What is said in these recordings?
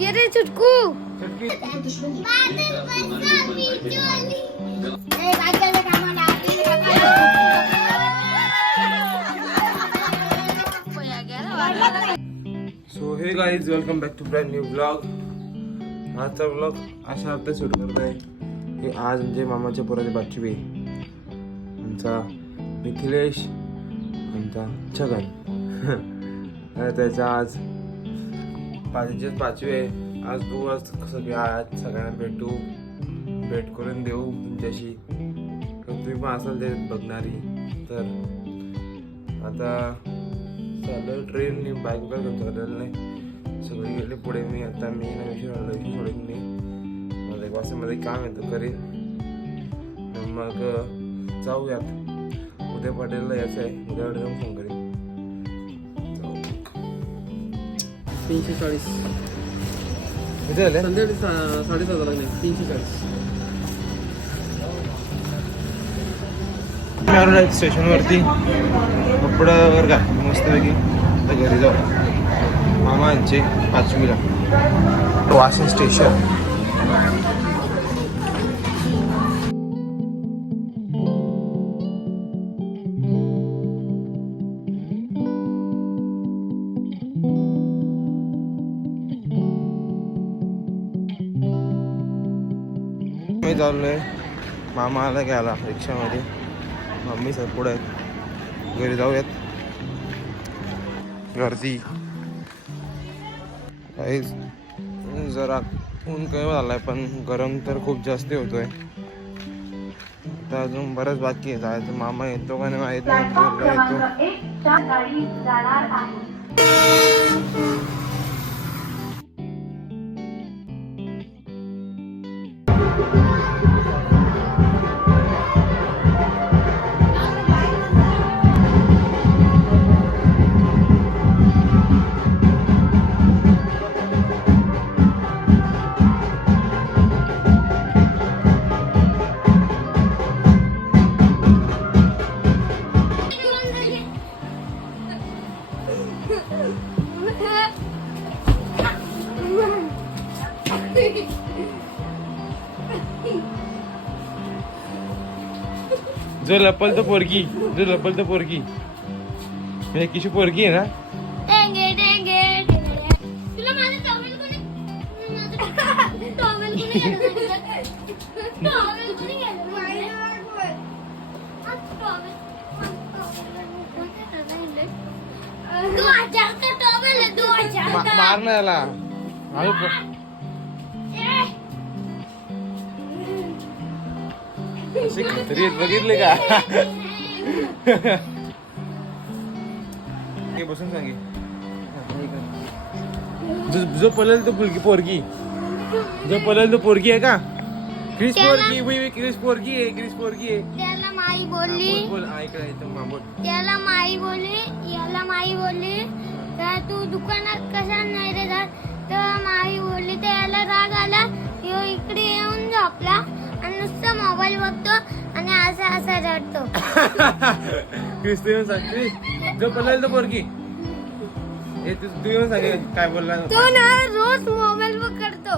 ये रे चुटकू सो hey guys welcome back to brand new blog. आजचा ब्लॉग अशा हप्ते शूट करत आहे की आज म्हणजे मामाच्या पोराची पाचवी आहे. आमचा मिथिलेश आमचा छगन त्याचा आज पाचवी आहे. आज तू आज कसं की आज सगळ्यांना भेट करून देऊ तुमच्याशी. तुम्ही पण असाल ते बघणारी. तर आता चालू ट्रेनने बाईक वगैरे घेऊन चाललेलं नाही. सगळी गेली पुढे. मी आता विषय सोडून मी मला एक वाजतामध्ये काम येतं करीन. मग जाऊयात. उद्या पटेलला यायचं आहे. उद्या जाऊन फोन करीन. 340 किती झाले? संध्याकाळी 7:30 लागले. 340 मी आलो आहे स्टेशनवरती. कपडा वगैरे काय मस्तपैकी आता घरी जाऊ. मामा यांचे पाचवीला वाशिम स्टेशन. मी चाललोय मामा आला घ्यायला रिक्षामध्ये. मम्मी सर पुढे आहेत. घरी जाऊयात. गर्दी काहीच जरा ऊन कमी झालाय पण गरम तर खूप जास्त होतोय. आता अजून बरंच बाकी आहे जायचं. मामा येतो का नाही माहित नाही. जो लपल तो पोरगी. म्हणजे किशी पोरगी आहे ना. तुला माझं टॉवेल कोणी टॉवेल कोणी मार ना याला. तरी बघितले का. बसून सांगे जो पळेल तो पोरगी. जो पळेल तो पोरगी आहे का. क्रिस पोरगी आहे. त्याला माई बोलली. बोल ऐका इथं बोल. त्याला माई बोलली. याला माई बोलली तर तू दुकानात कशा नाही रे जात. तर माई बोलली तर याला राग आला. यो इकडे येऊन झोपला आणि नुसतं मोबाईल बघतो आणि असा रडतो. क्रिस तू येऊन सांग. क्रिस जो पळेल तो पोरगी. तू येऊन सांग काय बोलला. तो ना रोज मोबाईल पकडतो.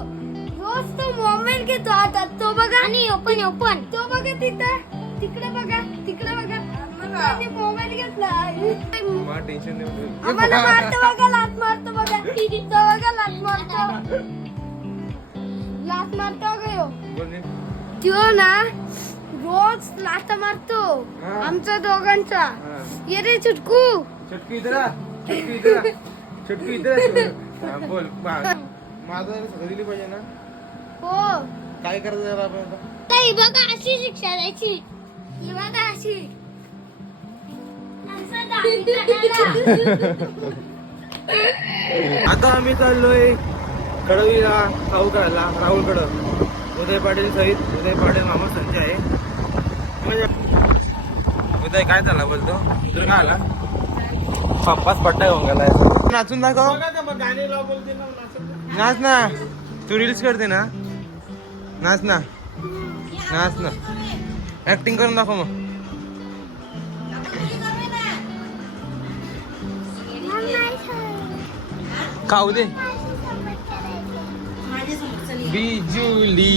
रोज तो मोबाईल घेतो हातात. तो बघा आणि ओपन तो बघा तिकडे बघा मोबाईल घेतला. टेन्शन नाही. आम्हाला मारतो बघा. लात मारतो बघा. लात मारतो गयो. त्यो ना रोज लाता मारतो आमचा दोघांचा. ये रे चुटकू. चटकी इधर बोल. माझं सगळं दिली पाहिजे ना. हो काय करायचं याला आपण आता. ताई बघा अशी शिक्षा द्यायची. ही बघा अशी. आता आम्ही चाललोय कडवीला खाऊ खायला राहुलकडं. उदय पाटील सहित उदय पाटील मामा संजय आहे. उदय काय झाला बोलतो. तुला काय आला. पप्पाच पट्टा घेऊन गेलाय. नाचून दाखव. नाच ना. तू रील्स करते ना. नाच ना. ऍक्टिंग करून दाखव मग. खाऊ दे. बिजुली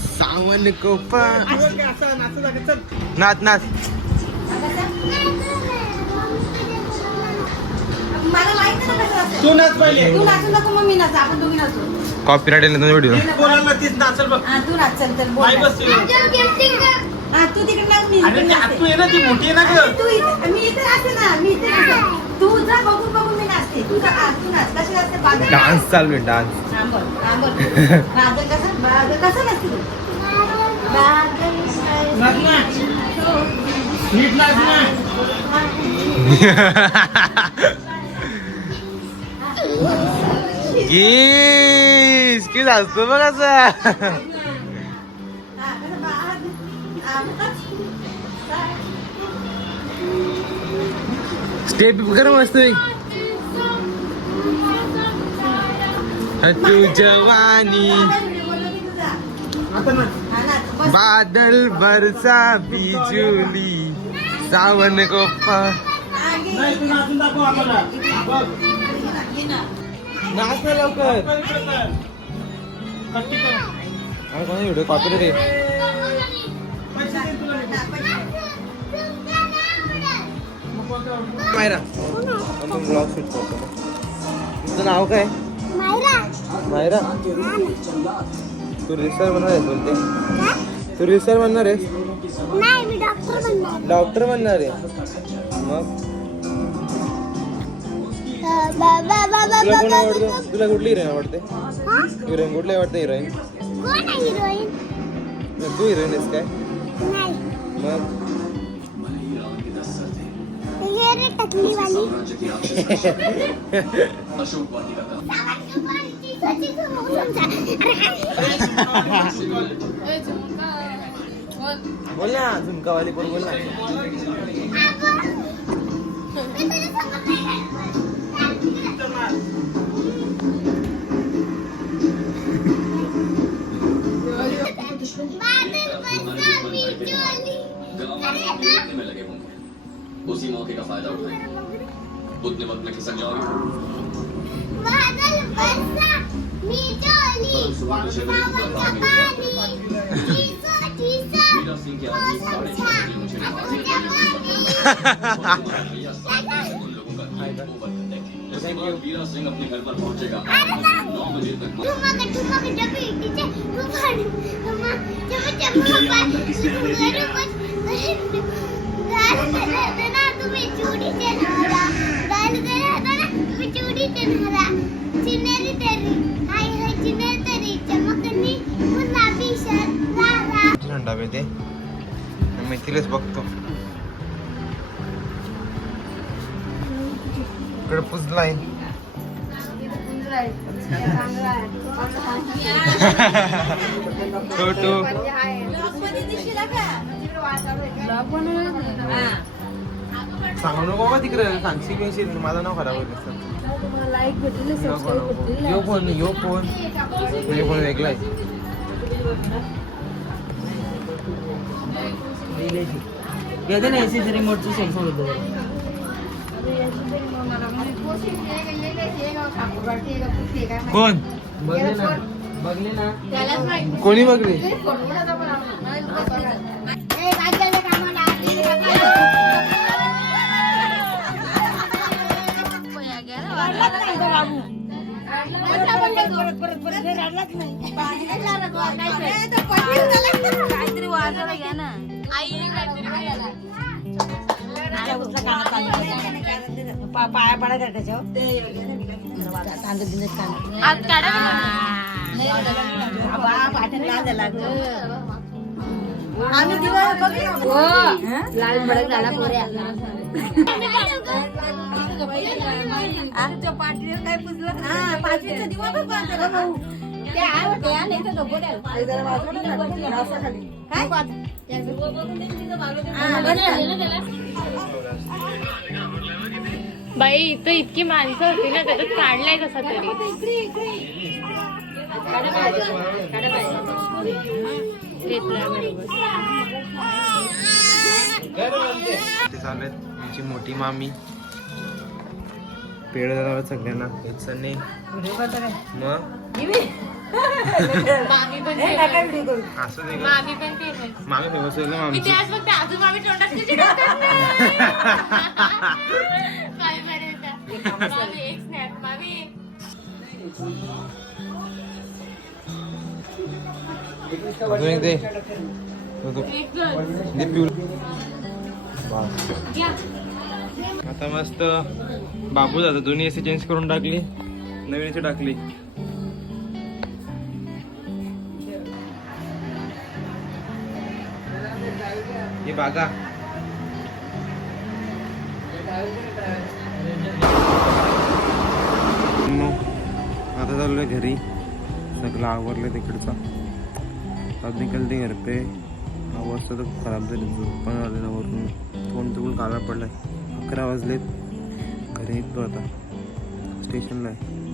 सावन को नाच नाच मला माहित नाही कसं असतं. तू नाच पहिले तू नाचू नको मग मी नाचू आपण दोघी नाचू कॉपीराइट व्हिडिओ बोलायला तीच नाचल बघ हा तू नाच चल चल बोल माई बस तू. हा तू तिकडे नाच मी अरे इकडे ते नाचते. तू ये ना ती मोठी आहे ना ग तू इथे मी इथे नाचते ना मी इथे नाचते तू जा बघून बघून मी नाचते तू जा तू नाच कशी नाचते बादल डान्स चालू आहे डान्स थांबल थांबल बादल कसं नाचते तू नाच ना नीट नाच ना गीस की असतो बघ असं हा कसं स्टेप कर मस्त तू जवानी आता नाच बादल बरसा बिजुली सावन को नाही तू नाचून दाखव आम्हाला बघ नाच ना लवकर कट्टी कर व्हिडिओ कॉपीराइट आहे पैसे दे तुला मायरा आपण ब्लॉग शूट करतो तुझं नाव काय मायरा तू रिसर बनणार आहेस बोलते तू रिसर बनणार आहेस नाही मी डॉक्टर बनणार डॉक्टर बनणार आहे मग तुला कोण आवडतं तुला कुठली हिरोईन आवडते हिरोईन कुठली आवडते हिरोईन कोण आहे हिरोईन तू हिरोईन आहेस काय नाही मग ये रे टकली वाली बोल ना झुमकावाली कोण बोल ना में लगे होंगे उसी मौके का फायदा उठाएंगे उतने वक्त में खिसक जाओगे वीरा सिंह के आदमी 6:30 मुझे उन लोगों का उसके बाद वीरा सिंह अपने घर पर पहुंचेगा 9 बजे तक थंडा ते मी तिलाच बघतो इकडे पुजलाय छोटू सांगू नको का तिकडे सांगशील बिनशील माझं नाव खराब होईल यो कोण यो कोण यो कोण वेगळा आहे येते ना एसी रिमोटची सेन्सर होतो कोण बघले ना कोणी बघली काहीतरी वाजायला घ्या ना पाया पडा त्याच्यावर आम्ही दिवस लाल भडक झाला पाठीवर काय पुजलं पाचवीचा दिवा बघ भाऊ बाई इथं इतकी माणसं होती ना त्याच्यात काढलाय कसा तरी चालत आमची मोठी मामी पेड झाला सगळ्यांना नाही मग मामी पण हे नका व्हिडिओ करू. असं नाही का मामी पण फेमस. मामी फेमस होईल ना मी आमची त्याच फक्त अजून मामी तोंडात कशी टाकतात ना. काय बरं होतं. मामी एक स्नॅप मामी. अजून एक दे एक girl. दे पिऊ घ्या. आता मस्त बाबू जातो दोन्ही एसी चेंज करून टाकली नवीन एसी टाकली हे बागा आता चाललोय घरी सगळं आवरलं तिकडचा अब निकलते घर पे अवस्था तर खराब झाली पण आले ना वरून फोन तिकडून काला पडलाय 11 वाजलेत घरी येतो आता स्टेशनला आहे